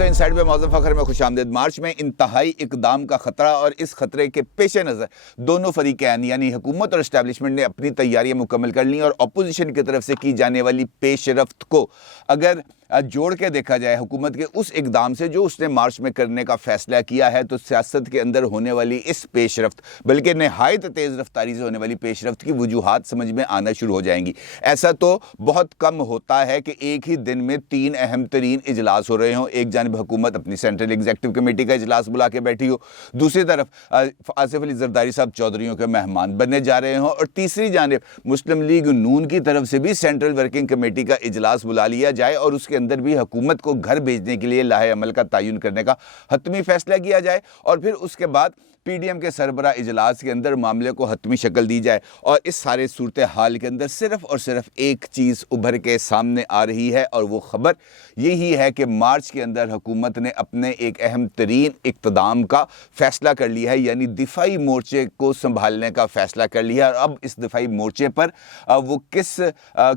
دوستوں انسائیڈ پہ معظم فخر میں خوش آمدید۔ مارچ میں انتہائی اقدام کا خطرہ اور اس خطرے کے پیش نظر دونوں فریقین یعنی حکومت اور اسٹیبلشمنٹ نے اپنی تیاریاں مکمل کر لیں اور اپوزیشن کی طرف سے کی جانے والی پیش رفت کو اگر جوڑ کے دیکھا جائے حکومت کے اس اقدام سے جو اس نے مارچ میں کرنے کا فیصلہ کیا ہے تو سیاست کے اندر ہونے والی اس پیش رفت بلکہ نہایت تیز رفتاری سے ہونے والی پیش رفت کی وجوہات سمجھ میں آنا شروع ہو جائیں گی۔ ایسا تو بہت کم ہوتا ہے کہ ایک ہی دن میں 3 اہم ترین اجلاس ہو رہے ہوں۔ ایک جانب حکومت اپنی سینٹرل ایگزیکٹو کمیٹی کا اجلاس بلا کے بیٹھی ہو، دوسری طرف آصف علی زرداری صاحب چودھریوں کے مہمان بننے جا رہے ہوں، اور تیسری جانب مسلم لیگ نون کی طرف سے بھی سینٹرل ورکنگ کمیٹی کا اجلاس بلا لیا جائے اور اس کے اندر بھی حکومت کو گھر بھیجنے کے لیے لاہے عمل کا تعین کرنے کا حتمی فیصلہ کیا جائے، اور پھر اس کے بعد پی ڈی ایم کے سربراہ اجلاس کے اندر معاملے کو حتمی شکل دی جائے۔ اور اس سارے صورتحال کے اندر صرف اور صرف ایک چیز ابھر کے سامنے آ رہی ہے، اور وہ خبر یہی ہے کہ مارچ کے اندر حکومت نے اپنے ایک اہم ترین اقتدام کا فیصلہ کر لیا ہے، یعنی دفاعی مورچے کو سنبھالنے کا فیصلہ کر لیا ہے۔ اور اب اس دفاعی مورچے پر وہ کس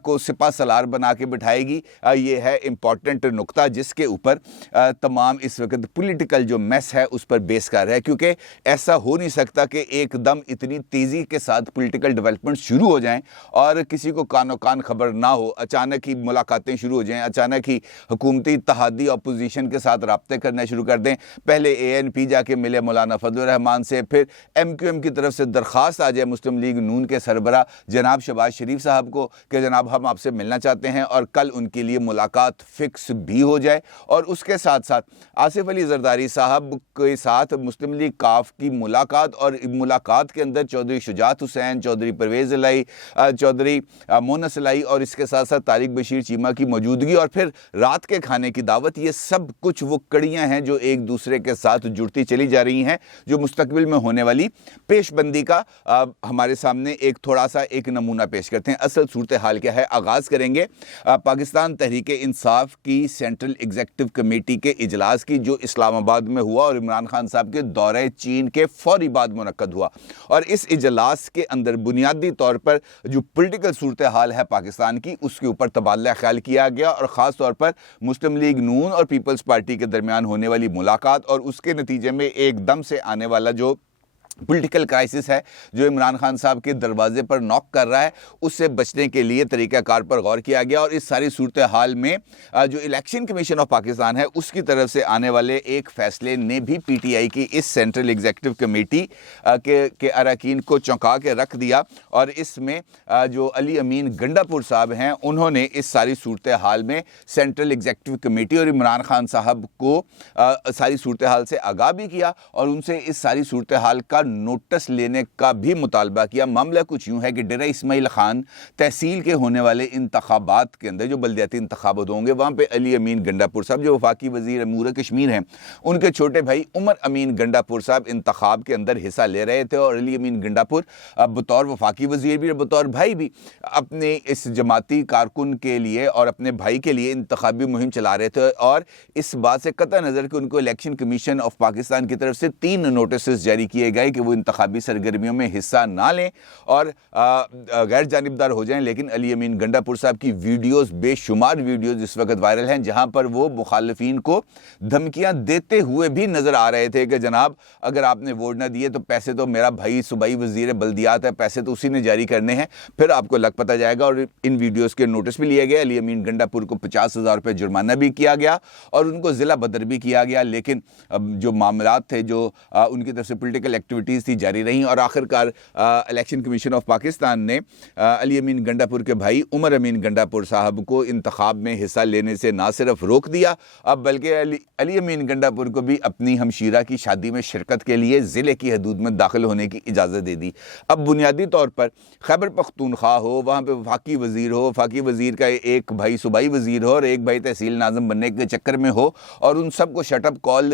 کو سپہ سالار بنا کے بٹھائے گی، یہ ہے امپورٹنٹ نقطہ جس کے اوپر تمام اس وقت پولیٹیکل جو میس ہے اس پر بیس کر رہا ہے، کیونکہ ایسا ہو نہیں سکتا کہ ایک دم اتنی تیزی کے ساتھ پولیٹیکل ڈیولپمنٹ شروع ہو جائیں اور کسی کو کانو کان خبر نہ ہو، اچانک ہی ملاقاتیں شروع ہو جائیں، اچانک ہی حکومتی اتحادی اپوزیشن کے ساتھ رابطے کرنا شروع کر دیں۔ پہلے اے این پی جا کے ملے مولانا فضل الرحمان سے، پھر ایم کیو ایم کی طرف سے درخواست آ جائے مسلم لیگ نون کے سربراہ جناب شہباز شریف صاحب کو کہ جناب ہم آپ سے ملنا چاہتے ہیں، اور کل ان کے لیے ملاقات فکس بھی ہو جائے۔ اور اس کے ساتھ ساتھ آصف علی زرداری صاحب کے ساتھ مسلم لیگ کاف کی ملاقات، اور ملاقات کے اندر چودھری شجاعت حسین، چودھری پرویز الہی، چودھری مونس الہی، اور اس کے ساتھ ساتھ طارق بشیر چیمہ کی موجودگی، اور پھر رات کے کھانے کی دعوت، یہ سب کچھ وہ کڑیاں ہیں جو ایک دوسرے کے ساتھ جڑتی چلی جا رہی ہیں، جو مستقبل میں ہونے والی پیش بندی کا ہمارے سامنے ایک تھوڑا سا ایک نمونہ پیش کرتے ہیں۔ اصل صورتحال کیا ہے، آغاز کریں گے پاکستان تحریک انصاف کی سینٹرل ایگزیکٹو کمیٹی کے اجلاس کی، جو اسلام آباد میں ہوا اور عمران خان صاحب کے دورہ چین کے فوری بعد منعقد ہوا۔ اور اس اجلاس کے اندر بنیادی طور پر جو پولیٹیکل صورتحال ہے پاکستان کی، اس کے اوپر تبادلہ خیال کیا گیا، اور خاص طور پر مسلم لیگ نون اور پیپلز پارٹی کے درمیان ہونے والی ملاقات اور اس کے نتیجے میں ایک دم سے آنے والا جو پولیٹیکل کرائسس ہے جو عمران خان صاحب کے دروازے پر نوک کر رہا ہے، اس سے بچنے کے لیے طریقہ کار پر غور کیا گیا۔ اور اس ساری صورتحال میں جو الیکشن کمیشن آف پاکستان ہے اس کی طرف سے آنے والے ایک فیصلے نے بھی پی ٹی آئی کی اس سینٹرل ایگزیکٹو کمیٹی کے اراکین کو چونکا کے رکھ دیا، اور اس میں جو علی امین گنڈا پور صاحب ہیں انہوں نے اس ساری صورتحال میں سینٹرل ایگزیکٹو کمیٹی اور عمران خان صاحب کو ساری صورتحال سے آگاہ بھی کیا اور ان سے اس ساری صورتحال کا نوٹس لینے کا بھی مطالبہ کیا۔ معاملہ کچھ یوں ہے کہ ڈیرہ اسماعیل خان تحصیل کے ہونے والے انتخابات کے اندر جو بلدیاتی انتخابات ہوں گے، وہاں پہ علی امین گنڈا پور صاحب جو وفاقی وزیر امور کشمیر ہیں، ان کے چھوٹے بھائی عمر امین گنڈا پور صاحب انتخاب کے اندر حصہ لے رہے تھے، اور علی امین گنڈا پور بطور وفاقی وزیر بھی اور بطور بھائی بھی اپنے اس جماعتی کارکن کے لیے اور اپنے بھائی کے لیے انتخابی مہم چلا رہے تھے۔ اور اس بات سے قطع نظر کہ ان کو الیکشن کمیشن آف پاکستان کی طرف سے 3 نوٹسز جاری کیے گئے کہ وہ انتخابی سرگرمیوں میں حصہ نہ لیں اور غیر جانبدار ہو جائیں، لیکن علی امین گنڈا پور صاحب کی ویڈیوز، بے شمار ویڈیوز اس وقت وائرل ہیں جہاں پر وہ مخالفین کو دھمکیاں دیتے ہوئے بھی نظر آ رہے تھے کہ جناب اگر آپ نے ووٹ نہ دیے تو پیسے تو میرا بھائی صوبائی وزیر بلدیات ہے، پیسے تو اسی نے جاری کرنے ہیں، پھر آپ کو لگ پتہ جائے گا۔ اور ان ویڈیوز کے نوٹس بھی لیے گئے، علی امین گنڈا پور کو 50,000 روپے جرمانہ بھی کیا گیا اور ان کو ضلع بدر بھی کیا گیا، لیکن جو معاملات تھے جو ان کی طرف سے پولیٹیکل ایکٹیویٹیز تھی جاری رہیں، اور آخر کار الیکشن کمیشن آف پاکستان نے علی امین گنڈا پور کے بھائی عمر امین گنڈا پور صاحب کو انتخاب میں حصہ لینے سے نہ صرف روک دیا، بلکہ علی امین گنڈا پور کو بھی اپنی ہمشیرہ کی شادی میں شرکت کے لیے ضلع کی حدود میں داخل ہونے کی اجازت دے دی۔ اب بنیادی طور پر خیبر پختونخوا ہو، وہاں پہ وفاقی وزیر ہو، وفاقی وزیر کا ایک بھائی صوبائی وزیر ہو اور ایک بھائی تحصیل ناظم بننے کے چکر میں ہو، اور ان سب کو شٹ اپ کال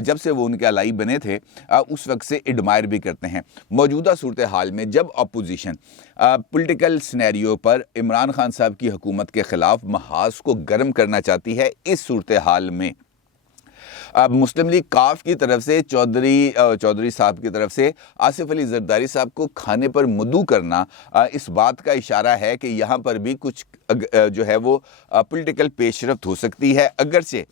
جب سے وہ ان کے الائی بنے تھے اس وقت سے ایڈمائر بھی کرتے ہیں. موجودہ صورتحال میں جب اپوزیشن پولیٹیکل سینیریو پر عمران خان صاحب کی حکومت کے خلاف محاذ کو گرم کرنا چاہتی ہے, اس صورتحال میں مسلم لیگ کاف کی طرف سے چودھری صاحب کی طرف سے آصف علی زرداری صاحب کو کھانے پر مدعو کرنا اس بات کا اشارہ ہے کہ یہاں پر بھی کچھ جو ہے وہ پولیٹیکل پیش رفت ہو سکتی ہے. اگرچہ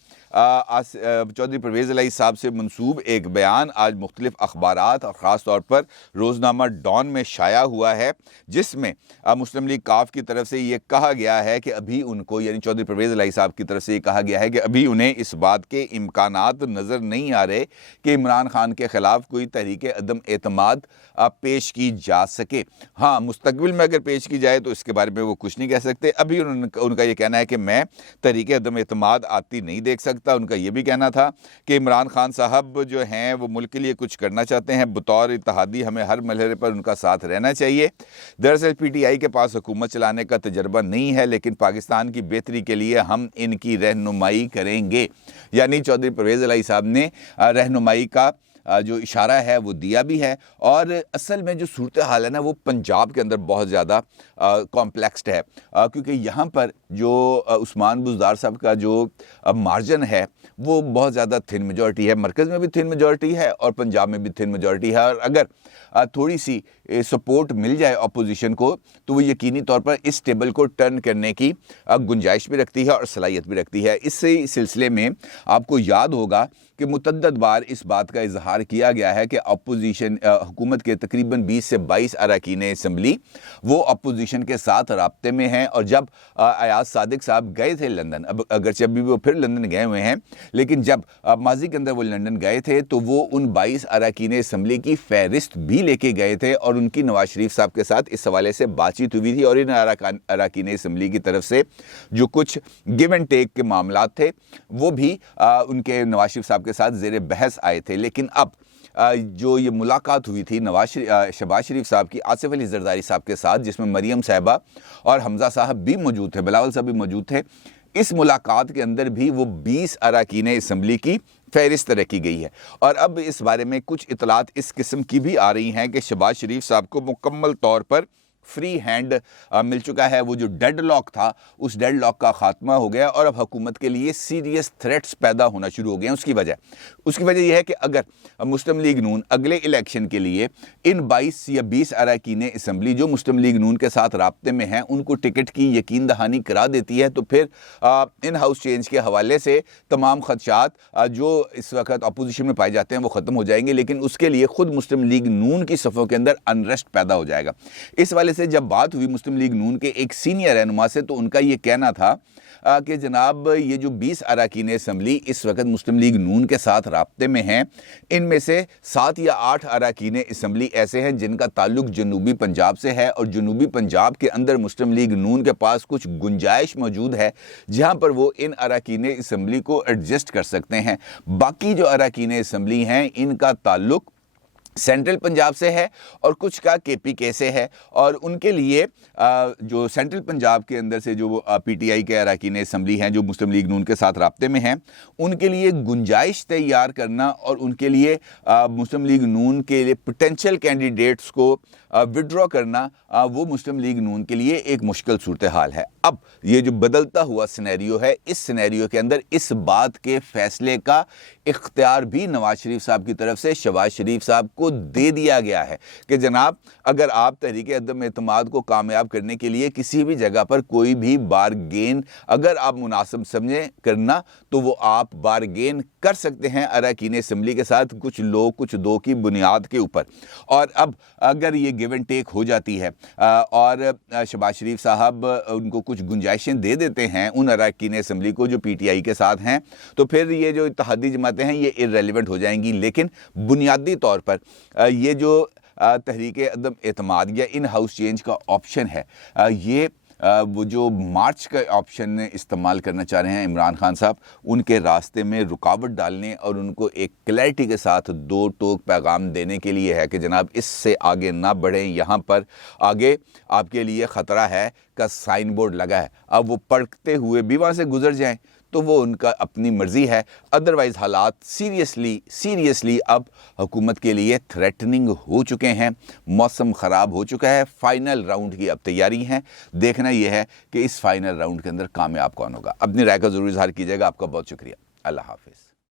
چودھری پرویز الہی صاحب سے منسوب ایک بیان آج مختلف اخبارات اور خاص طور پر روزنامہ ڈان میں شائع ہوا ہے, جس میں مسلم لیگ کاف کی طرف سے یہ کہا گیا ہے کہ ابھی ان کو, یعنی چودھری پرویز الہی صاحب کی طرف سے یہ کہا گیا ہے کہ ابھی انہیں اس بات کے امکانات نظر نہیں آ رہے کہ عمران خان کے خلاف کوئی تحریک عدم اعتماد پیش کی جا سکے. ہاں, مستقبل میں اگر پیش کی جائے تو اس کے بارے میں وہ کچھ نہیں کہہ سکتے. ابھی ان کا یہ کہنا ہے کہ میں تحریک عدم اعتماد آتی نہیں دیکھ سکتا. ان کا یہ بھی کہنا تھا کہ عمران خان صاحب جو ہیں وہ ملک کے لیے کچھ کرنا چاہتے ہیں, بطور اتحادی ہمیں ہر مرحلے پر ان کا ساتھ رہنا چاہیے. دراصل پی ٹی آئی کے پاس حکومت چلانے کا تجربہ نہیں ہے, لیکن پاکستان کی بہتری کے لیے ہم ان کی رہنمائی کریں گے. یعنی چودھری پرویز الہی صاحب نے رہنمائی کا جو اشارہ ہے وہ دیا بھی ہے. اور اصل میں جو صورتحال ہے نا وہ پنجاب کے اندر بہت زیادہ کمپلیکسڈ ہے, کیونکہ یہاں پر جو عثمان بزدار صاحب کا جو مارجن ہے وہ بہت زیادہ تھن میجورٹی ہے. مرکز میں بھی تھن میجورٹی ہے اور پنجاب میں بھی تھن میجورٹی ہے, اور اگر تھوڑی سی سپورٹ مل جائے اپوزیشن کو تو وہ یقینی طور پر اس ٹیبل کو ٹرن کرنے کی گنجائش بھی رکھتی ہے اور صلاحیت بھی رکھتی ہے. اس سلسلے میں آپ کو یاد ہوگا کہ متعدد بار اس بات کا اظہار کیا گیا ہے کہ اپوزیشن حکومت کے تقریباً 20 سے 22 اراکین اسمبلی وہ اپوزیشن کے ساتھ رابطے میں ہیں. اور جب ایاز صادق صاحب گئے تھے لندن, اگرچہ ابھی وہ پھر لندن گئے ہوئے ہیں, لیکن جب ماضی کے اندر وہ لندن گئے تھے تو وہ ان 22 اراکین اسمبلی کی فہرست بھی لے کے گئے تھے, اور ان کی نواز شریف صاحب کے ساتھ اس حوالے سے بات چیت ہوئی تھی. اور ان اراکین اسمبلی کی طرف سے جو کچھ گیو اینڈ ٹیک کے معاملات تھے وہ بھی ان کے نواز شریف صاحب کے ساتھ زیر بحث آئے تھے. لیکن اب جو یہ ملاقات ہوئی تھی شہباز شریف صاحب کی آصف علی زرداری صاحب کے ساتھ, جس میں مریم صاحبہ اور حمزہ صاحب بھی موجود تھے, بلاول صاحب بھی موجود تھے, اس ملاقات کے اندر بھی وہ 20 اراکین اسمبلی کی فہرست رکھی گئی ہے. اور اب اس بارے میں کچھ اطلاعات اس قسم کی بھی آ رہی ہیں کہ شہباز شریف صاحب کو مکمل طور پر فری ہینڈ مل چکا ہے. وہ جو ڈیڈ لاک تھا اس ڈیڈ لاک کا خاتمہ ہو گیا, اور اب حکومت کے لیے سیریس تھریٹس پیدا ہونا شروع ہو گئے ہیں. اس کی وجہ یہ ہے کہ اگر مسلم لیگ نون اگلے الیکشن کے لیے ان 22 یا 20 اراکین اسمبلی جو مسلم لیگ نون کے ساتھ رابطے میں ہیں ان کو ٹکٹ کی یقین دہانی کرا دیتی ہے, تو پھر ان ہاؤس چینج کے حوالے سے تمام خدشات جو اس وقت اپوزیشن میں پائے جاتے ہیں وہ ختم ہو جائیں گے. لیکن اس کے لیے خود مسلم لیگ نون کی صفوں کے اندر انریسٹ پیدا ہو جائے گا. اس والے سے جب بات ہوئی مسلم لیگ نون کے ایک سینئر رہنما سے, تو ان کا یہ کہنا تھا کہ جناب یہ جو 20 اراکین اسمبلی اس وقت مسلم لیگ نون کے ساتھ رابطے میں ہیں, ان میں سے 7 یا 8 اراکین اسمبلی ایسے ہیں جن کا تعلق جنوبی پنجاب سے ہے, اور جنوبی پنجاب کے اندر مسلم لیگ نون کے پاس کچھ گنجائش موجود ہے جہاں پر وہ ان اراکین اسمبلی کو ایڈجسٹ کر سکتے ہیں. باقی جو اراکین اسمبلی ہیں ان کا تعلق سینٹرل پنجاب سے ہے اور کچھ کا کے پی کے سے ہے, اور ان کے لیے جو سینٹرل پنجاب کے اندر سے جو پی ٹی آئی کے اراکین اسمبلی ہیں جو مسلم لیگ نون کے ساتھ رابطے میں ہیں, ان کے لیے گنجائش تیار کرنا اور ان کے لیے مسلم لیگ نون کے لیے پوٹینشیل کینڈیڈیٹس کو وڈرا کرنا وہ مسلم لیگ نون کے لیے ایک مشکل صورتحال ہے. اب یہ جو بدلتا ہوا سینیریو ہے, اس سینیریو کے اندر اس بات کے فیصلے کا اختیار بھی نواز شریف صاحب کی طرف سے شہباز شریف صاحب کو دے دیا گیا ہے کہ جناب اگر آپ تحریک عدم اعتماد کو کامیاب کرنے کے لیے کسی بھی جگہ پر کوئی بھی بارگین اگر آپ مناسب سمجھیں کرنا تو وہ آپ بارگین کر سکتے ہیں اراکین اسمبلی کے ساتھ, کچھ لو کچھ دو کی بنیاد کے اوپر. اور اب اگر یہ گیو اینڈ ٹیک ہو جاتی ہے اور شہباز شریف صاحب ان کو کچھ گنجائشیں دے دیتے ہیں ان اراکین اسمبلی کو جو پی ٹی آئی کے ساتھ ہیں, تو پھر یہ جو اتحادی جماعتیں ہیں یہ ارریلیونٹ ہو جائیں گی. لیکن بنیادی طور پر یہ جو تحریک عدم اعتماد یا ان ہاؤس چینج کا آپشن ہے, یہ وہ جو مارچ کا آپشن استعمال کرنا چاہ رہے ہیں عمران خان صاحب, ان کے راستے میں رکاوٹ ڈالنے اور ان کو ایک کلیئرٹی کے ساتھ دو ٹوک پیغام دینے کے لیے ہے کہ جناب اس سے آگے نہ بڑھیں, یہاں پر آگے آپ کے لیے خطرہ ہے کا سائن بورڈ لگا ہے, اب وہ پڑھتے ہوئے بھی وہاں سے گزر جائیں تو وہ ان کا اپنی مرضی ہے. ادروائز حالات سیریسلی اب حکومت کے لیے تھریٹننگ ہو چکے ہیں. موسم خراب ہو چکا ہے. فائنل راؤنڈ کی اب تیاری ہیں. دیکھنا یہ ہے کہ اس فائنل راؤنڈ کے اندر کامیاب کون ہوگا. اپنی رائے کا ضرور اظہار کیجیے گا. آپ کا بہت شکریہ. اللہ حافظ.